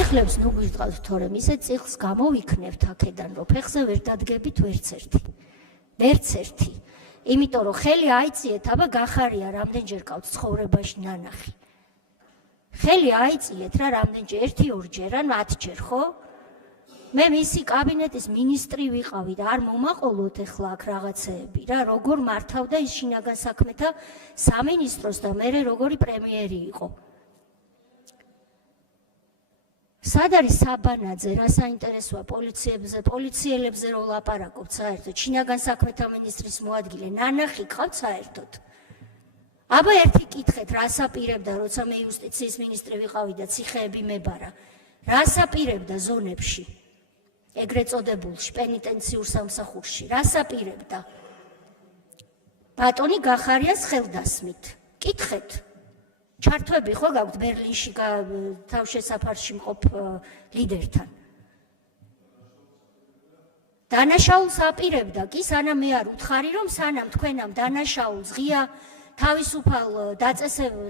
წიხლებს ნუ გვიჟღავთ, თორემ ისე წიხლს გამოვიქნევთ აქედან, რომ ფეხზე ვერ დადგებით ვერც ერთი. იმიტომ რომ ხელი აიწიეთ, აბა გახარია რამდენჯერ ყავთ ცხოვრებაში ნანახი. ხელი აიწიეთ რა რამდენჯერ, 1-2 ან 10 ხო? მე მისი კაბინეტის მინისტრი ვიყავი და არ მომაყოლოთ ახლა აქ რაღაცეები რა, როგორ მართავდა ის შინაგან საქმეთა სამინისტროს და მერე როგორი პრემიერი იყო. სად არის საბანაძე, რა საინტერესოა პოლიციელებზე რო ლაპარაკობთ საერთოდ, შინაგან საქმეთა მინისტრის მოადგილე, ნანახი ყავთ საერთოდ. აბა ერთი კითხეთ, რას აპირებდა, როცა მე იუსტიციის მინისტრი ვიყავი და ციხეები მებარა, რას აპირებდა ზონებში, ეგრეთ წოდებულში, პენიტენციურ სამსახურში, რას აპირებდა? ბატონი გახარიას ხელდასმით. კითხეთ. ჩართვები ხო გაქვთ ბერლინში თავშესაფარში მყოფ ლიდერთან. დანაშაულს აპირებდა კი, სანამ მე არ უთხარი, რომ სანამ თქვენამ დანაშაულს ღია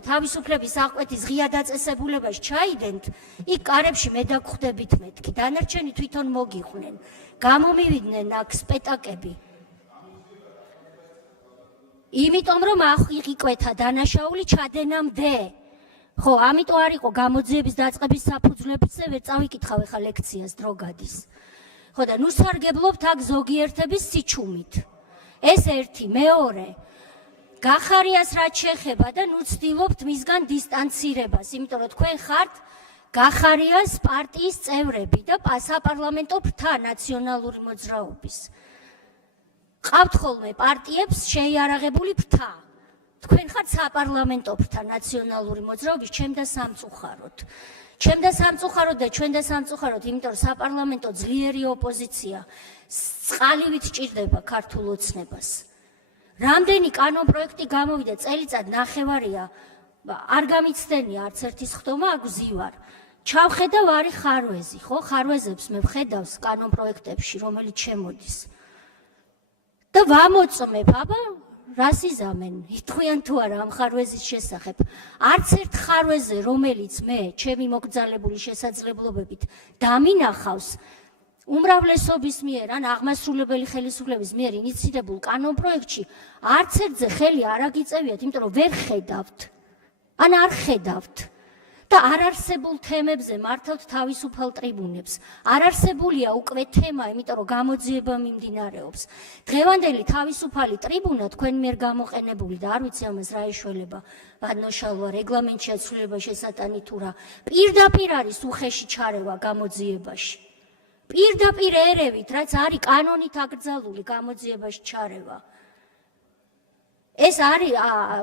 თავისუფლების აღკვეთის ღია დაწესებულებაში ჩაიდენთ, იქ კარებში მე დაგხვდებით მეთქი, დანარჩენი თვითონ მოგიყვნენ, გამომივიდნენ აქ სპეტაკები. იმიტომ რომ აღიკვეთა დანაშაული ჩადენამდე. ხო, ამიტომ არ იყო გამოძიების დაწყების საფუძვლებზე ვერ წავიკითხავ ახლა ლექციას, დრო გადის. ხო და ნუ სარგებლობთ აქ ზოგიერთების სიჩუმით. ეს ერთი, მეორე. გახარიას რაც შეეხება და ნუ ცდილობთ მისგან დისტანცირებას, იმიტომ რომ თქვენ ხართ გახარიას პარტიის წევრები და საპარლამენტო ფრთა ნაციონალური მოძრაობის. ყავთ ხოლმე პარტიებს შეიარაღებული ფრთა. თქვენ ხართ საპარლამენტო ფრთა ნაციონალური მოძრაობის ჩემ და სამწუხაროდ. ჩვენ და სამწუხაროდ, იმიტომ რომ საპარლამენტო ძლიერი ოპოზიცია წყალივით ჭირდება ქართულ ოცნებას. რამდენი კანონპროექტი გამოვიდა, წელიწად ნახევარია, არ გამიცდენია არც ერთის ხდომა, აქ ვზივარ. ჩავხედავ არის ხარვეზი, ხო? ხარვეზებს მე ვხედავს კანონპროექტებში, რომელიც შემოდის. და ვამოწმებ, აბა, რას იზამენ? იტყვიან თუ არა ამ ხარვეზის შესახებ. არც ერთ ხარვეზე, რომელიც მე ჩემი მოგზალებული შესაძლებლობებით დამინახავს, უმრავლესობის მიერ ან აღმასრულებელი ხელისუფლების მიერ ინიციირებულ კანონპროექტში არც ერთზე ხელი არ აგიწევიათ, იმიტომ რომ ვერ ხედავთ. ან არ ხედავთ. და არ არსებულ თემებზე მართავთ თავისუფალ ტრიბუნებს. არ არსებულია უკვე თემა, იმიტომ რომ გამოძიება მიმდინარეობს. დღევანდელი თავისუფალი ტრიბუნა თქვენ მიერ გამოყენებული და არ ვიცი ამას რა ეშველება, ბადნოშალვა, რეგლამენტში აცვლილება შესატანი თუ რა. პირდაპირ არის უხეში ჩარევა გამოძიებაში. პირდაპირ ერევით, რაც არის კანონით აკრძალული გამოძიებაში ჩარევა. ეს არის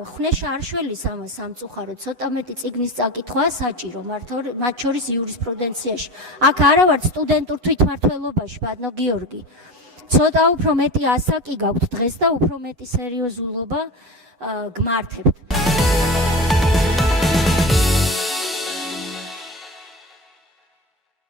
ხნეშა არშველის ამას სამწუხაროდ, ცოტა მეტი წიგნის წაკითხვაა საჭირო, მათ შორის იურისპრუდენციაში. აქ არა ვართ სტუდენტურ თვითმმართველობაში, ბატონო გიორგი. ცოტა უფრო მეტი ასაკი გაქვთ დღეს და უფრო მეტი სერიოზულობა გმართებთ.